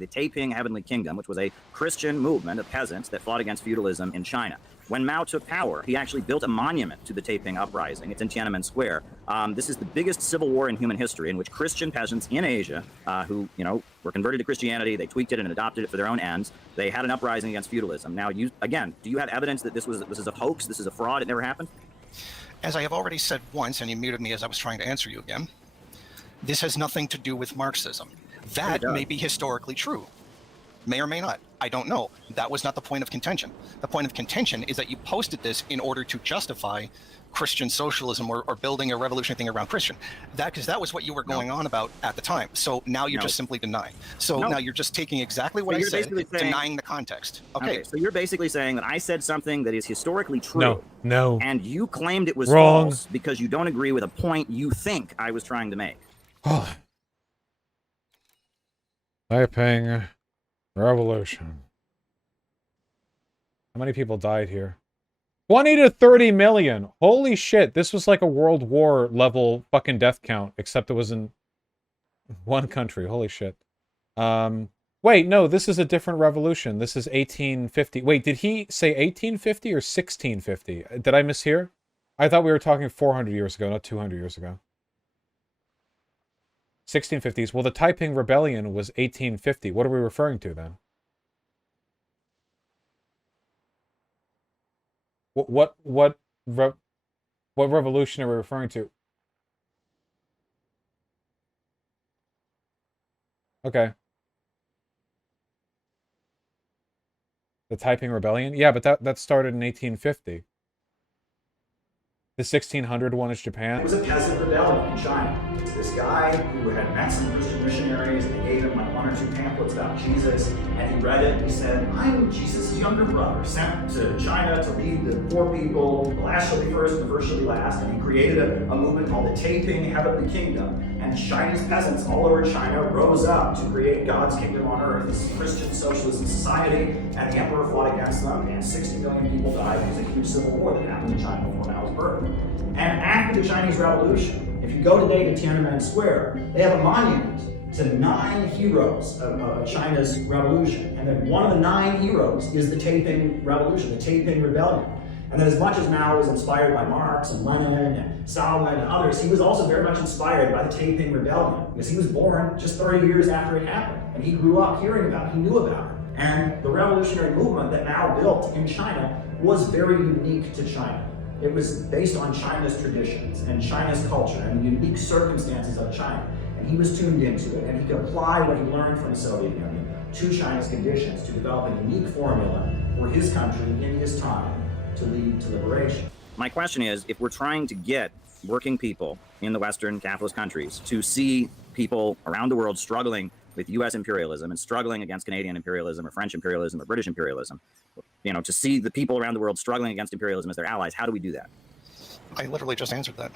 the Taiping Heavenly Kingdom, which was a Christian movement of peasants that fought against feudalism in China. When Mao took power, he actually built a monument to the Taiping Uprising. It's in Tiananmen Square. This is the biggest civil war in human history, in which Christian peasants in Asia, who were converted to Christianity, they tweaked it and adopted it for their own ends. They had an uprising against feudalism. Now, do you have evidence that this is a hoax? This is a fraud? It never happened? As I have already said once, and you muted me as I was trying to answer you again, this has nothing to do with Marxism. That may be historically true. May or may not. I don't know. That was not the point of contention. The point of contention is that you posted this in order to justify Christian socialism or building a revolutionary thing around Christian. Because that was what you were going on about at the time. So now you're just simply denying. So now you're just taking exactly what I said, denying the context. Okay. So you're basically saying that I said something that is historically true. No. And you claimed it was wrong. False because you don't agree with a point you think I was trying to make. Taiping Revolution. How many people died here? 20 to 30 million. Holy shit. This was like a World War level fucking death count, except it was in one country. Holy shit. Wait, no, this is a different revolution. This is 1850. Wait, did he say 1850 or 1650? Did I mishear? I thought we were talking 400 years ago, not 200 years ago. 1650s. Well, the Taiping Rebellion was 1850. What are we referring to then? What revolution are we referring to? Okay. The Taiping Rebellion? Yeah, but that started in 1850. The 1600 one is Japan. It was a peasant rebellion in China. It's this guy who had met some Christian missionaries, and they gave him like 1 or 2 pamphlets about Jesus, and he read it, and he said, I'm Jesus' younger brother, sent to China to lead the poor people. The last shall be first, and the first shall be last. And he created a movement called the Taiping Heavenly Kingdom. And Chinese peasants all over China rose up to create God's kingdom on earth. This is Christian socialist society, and the emperor fought against them, and 60 million people died. It was a huge civil war that happened in China before Mao's birth. And after the Chinese Revolution, if you go today to Tiananmen Square, they have a monument to 9 heroes of China's revolution. And then one of the 9 heroes is the Taiping Revolution, the Taiping Rebellion. And then as much as Mao was inspired by Marx and Lenin and Stalin and others, he was also very much inspired by the Taiping Rebellion, because he was born just 30 years after it happened. And he grew up hearing about it, he knew about it. And the revolutionary movement that Mao built in China was very unique to China. It was based on China's traditions and China's culture and the unique circumstances of China. And he was tuned into it, and he could apply what he learned from the Soviet Union to China's conditions to develop a unique formula for his country in his time to lead to liberation. My question is, if we're trying to get working people in the Western capitalist countries to see people around the world struggling with U.S. imperialism and struggling against Canadian imperialism or French imperialism or British imperialism, to see the people around the world struggling against imperialism as their allies, how do we do that? I literally just answered that.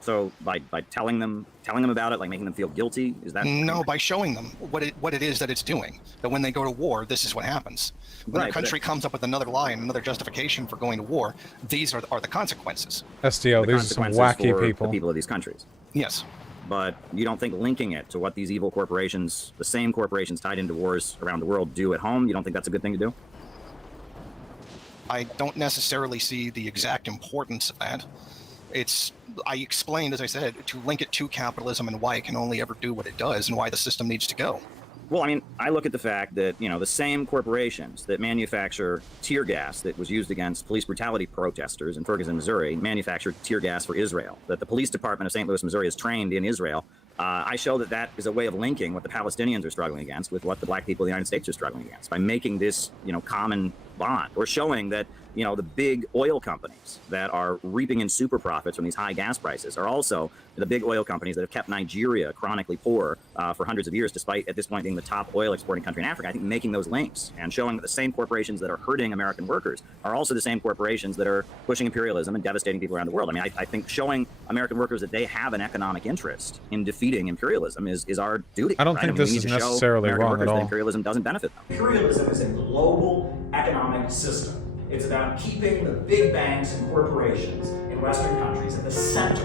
So by telling them about it, like making them feel guilty, is that? No, by showing them what it is that it's doing. That when they go to war, this is what happens. When a country comes up with another lie and another justification for going to war, these are the consequences. SDO, these are some wacky people. The people of these countries. Yes. But you don't think linking it to what these evil corporations, the same corporations tied into wars around the world, do at home, you don't think that's a good thing to do? I don't necessarily see the exact importance of that. I explained, as I said, to link it to capitalism and why it can only ever do what it does and why the system needs to go. Well, I mean, I look at the fact that, the same corporations that manufacture tear gas that was used against police brutality protesters in Ferguson, Missouri, manufactured tear gas for Israel. That the police department of St. Louis, Missouri is trained in Israel. I show that is a way of linking what the Palestinians are struggling against with what the black people of the United States are struggling against by making this, common bond, or showing that, the big oil companies that are reaping in super profits from these high gas prices are also the big oil companies that have kept Nigeria chronically poor for hundreds of years, despite at this point being the top oil exporting country in Africa. I think making those links and showing that the same corporations that are hurting American workers are also the same corporations that are pushing imperialism and devastating people around the world. I mean, I think showing American workers that they have an economic interest in defeating imperialism is our duty. I don't think this is necessarily wrong at all. Imperialism doesn't benefit them. Imperialism is a global economic system. It's about keeping the big banks and corporations in Western countries at the center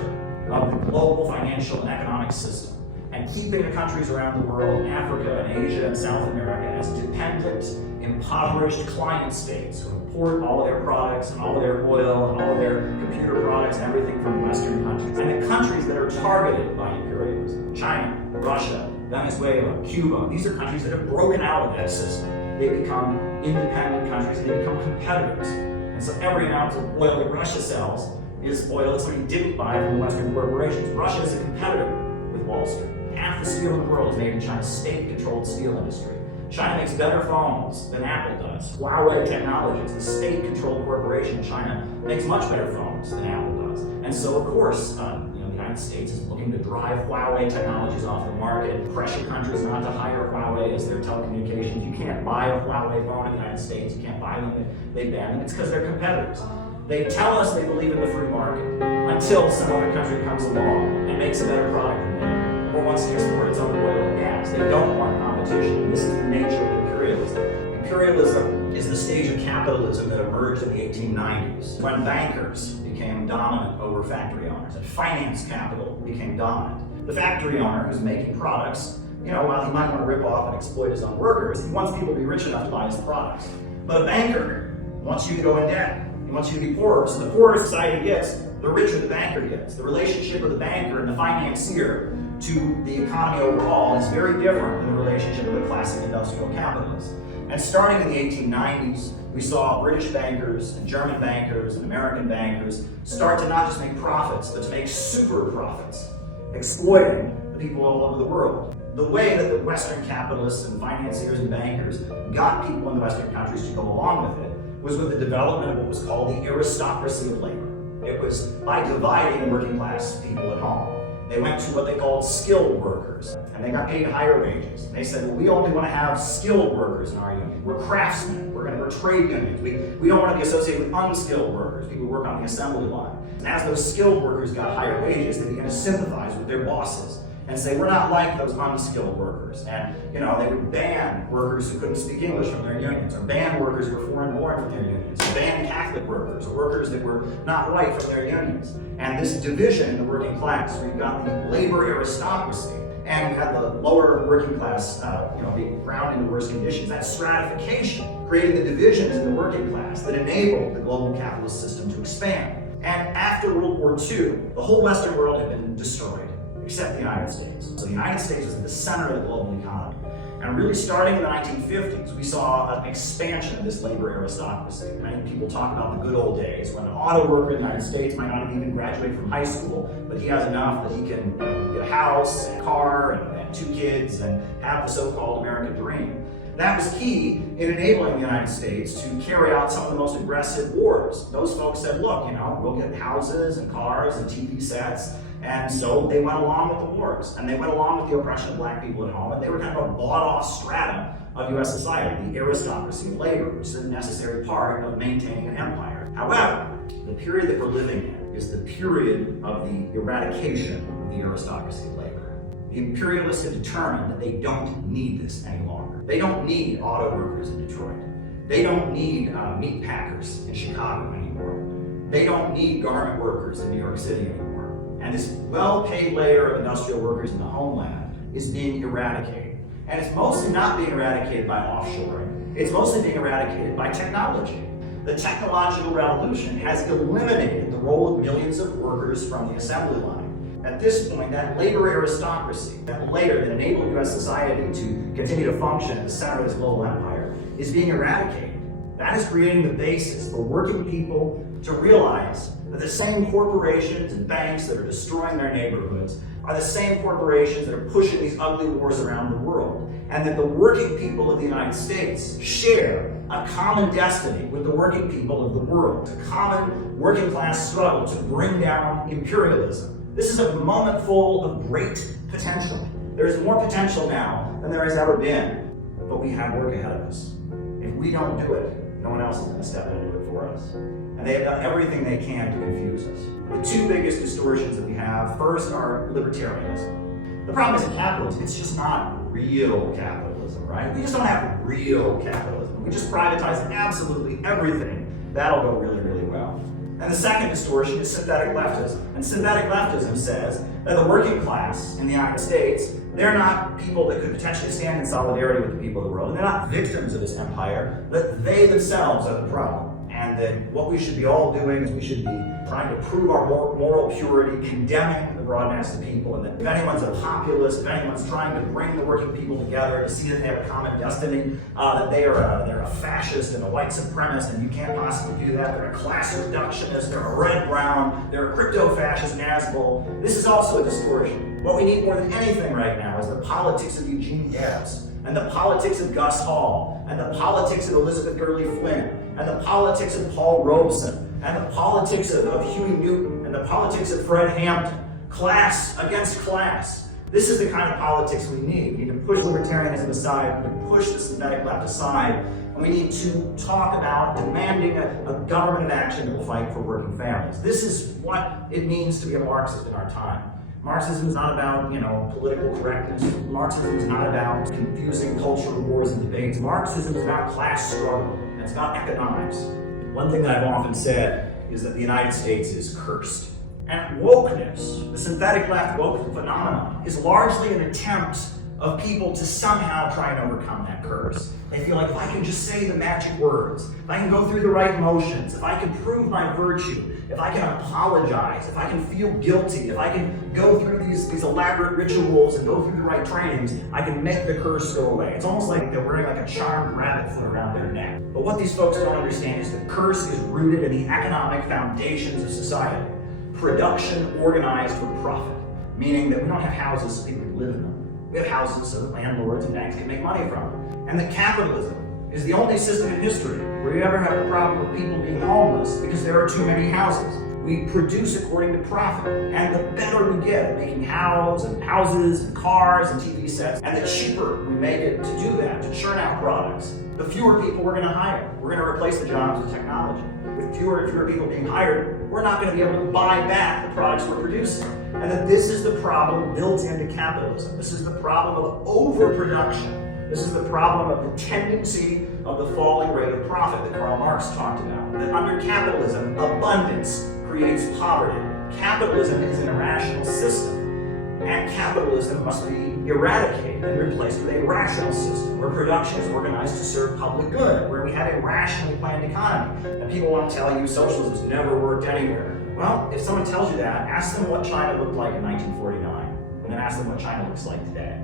of the global financial and economic system. and keeping the countries around the world, in Africa and Asia and South America, as dependent, impoverished client states who import all of their products and all of their oil and all of their computer products and everything from Western countries. And the countries that are targeted by imperialism, China, Russia, Venezuela, Cuba, these are countries that have broken out of that system. They become independent countries and they become competitors. And so every ounce of oil that Russia sells is oil that somebody didn't buy from the Western corporations. Russia is a competitor with Wall Street. Half the steel in the world is made in China's state-controlled steel industry. China makes better phones than Apple does. Huawei Technologies, the state-controlled corporation in China, makes much better phones than Apple does. And so, of course, the United States is looking to drive Huawei technologies off the market, pressure countries not to hire Huawei as their telecommunications. You can't buy a Huawei phone in the United States. You can't buy them. They ban them. It's because they're competitors. They tell us they believe in the free market until some other country comes along and makes a better product than them, or wants to export its own oil and gas. They don't want competition. This is the nature of imperialism. Imperialism is the stage of capitalism that emerged in the 1890s, when bankers became dominant over factory owners, and finance capital became dominant. The factory owner who's making products, while he might want to rip off and exploit his own workers, he wants people to be rich enough to buy his products. But a banker wants you to go in debt. He wants you to be poorer. So the poorer society gets, the richer the banker gets. The relationship of the banker and the financier to the economy overall is very different than the relationship of the classic industrial capitalist. And starting in the 1890s, we saw British bankers and German bankers and American bankers start to not just make profits, but to make super profits, exploiting the people all over the world. The way that the Western capitalists and financiers and bankers got people in the Western countries to go along with it was with the development of what was called the aristocracy of labor. It was by dividing the working class people at home. They went to what they called skilled workers, and they got paid higher wages. And they said, well, we only want to have skilled workers in our union. We're craftsmen. We're trade unions. We don't want to be associated with unskilled workers, people who work on the assembly line. And as those skilled workers got higher wages, they began to sympathize with their bosses and say, we're not like those unskilled workers. And they would ban workers who couldn't speak English from their unions, or ban workers who were foreign born from their unions, or ban Catholic workers, or workers that were not white from their unions. And this division in the working class, where you got the labor aristocracy, and you had the lower working class, being ground into worse conditions, that stratification created the divisions in the working class that enabled the global capitalist system to expand. And after World War II, the whole Western world had been destroyed, except the United States. So the United States was at the center of the global economy. And really starting in the 1950s, we saw an expansion of this labor aristocracy. Many people talk about the good old days when an auto worker in the United States might not even graduate from high school, but he has enough that he can get a house, and a car, and 2 kids, and have the so-called American dream. That was key in enabling the United States to carry out some of the most aggressive wars. Those folks said, look, we'll get houses and cars and TV sets. And so they went along with the wars, and they went along with the oppression of black people at home, and they were kind of a bought-off strata of U.S. society, the aristocracy of labor, which is a necessary part of maintaining an empire. However, the period that we're living in is the period of the eradication of the aristocracy of labor. The imperialists have determined that they don't need this any longer. They don't need auto workers in Detroit. They don't need meat packers in Chicago anymore. They don't need garment workers in New York City anymore. And this well-paid layer of industrial workers in the homeland is being eradicated. And it's mostly not being eradicated by offshoring. It's mostly being eradicated by technology. The technological revolution has eliminated the role of millions of workers from the assembly line. At this point, that labor aristocracy, that layer that enabled U.S. society to continue to function at the center of this global empire, is being eradicated. That is creating the basis for working people to realize that the same corporations and banks that are destroying their neighborhoods are the same corporations that are pushing these ugly wars around the world, and that the working people of the United States share a common destiny with the working people of the world, a common working class struggle to bring down imperialism. This is a moment full of great potential. There's more potential now than there has ever been, but we have work ahead of us. If we don't do it, no one else is going to step in and do it for us. And they have done everything they can to confuse us. The 2 biggest distortions that we have, first, are libertarianism. The problem is in capitalism, it's just not real capitalism, right? We just don't have real capitalism. We just privatize absolutely everything. That'll go really, really well. And the second distortion is synthetic leftism. And synthetic leftism says that the working class in the United States They're not people that could potentially stand in solidarity with the people of the world. And they're not victims of this empire, but they themselves are the problem. And that what we should be all doing is we should be trying to prove our moral purity, condemning the broad mass of people. And that if anyone's a populist, if anyone's trying to bring the working people together to see that they have a common destiny, that they're a fascist and a white supremacist, and you can't possibly do that. They're a class reductionist, they're a red-brown, they're a crypto-fascist Nazgul. This is also a distortion. What we need more than anything right now is the politics of Eugene Debs, and the politics of Gus Hall, and the politics of Elizabeth Gurley Flynn, and the politics of Paul Robeson, and the politics of Huey Newton, and the politics of Fred Hampton. Class against class. This is the kind of politics we need. We need to push libertarianism aside, we need to push the synthetic left aside, and we need to talk about demanding a government of action that will fight for working families. This is what it means to be a Marxist in our time. Marxism is not about, political correctness. Marxism is not about confusing cultural wars and debates. Marxism is about class struggle. And it's about economics. One thing that I've often said is that the United States is cursed. And wokeness, the synthetic left woke phenomenon, is largely an attempt of people to somehow try and overcome that curse. They feel like if I can just say the magic words, if I can go through the right motions, if I can prove my virtue, if I can apologize, if I can feel guilty, if I can go through these elaborate rituals and go through the right trainings, I can make the curse go away. It's almost like they're wearing like a charmed rabbit foot around their neck. But what these folks don't understand is the curse is rooted in the economic foundations of society. Production organized for profit, meaning that we don't have houses so people can live in them. We have houses so that landlords and banks can make money from them. And that capitalism is the only system in history where you ever have a problem with people being homeless because there are too many houses. We produce according to profit. And the better we get at making houses and cars and TV sets, and the cheaper we make it to do that, to churn out products, the fewer people we're going to hire. We're going to replace the jobs with technology. With fewer and fewer people being hired, we're not going to be able to buy back the products we're producing. And that this is the problem built into capitalism. This is the problem of overproduction. This is the problem of the tendency of the falling rate of profit that Karl Marx talked about. That under capitalism, abundance creates poverty. Capitalism is an irrational system. And capitalism must be eradicated and replaced with a rational system where production is organized to serve public good, where we have a rationally planned economy. And people want to tell you socialism's never worked anywhere. Well, if someone tells you that, ask them what China looked like in 1949, and then ask them what China looks like today.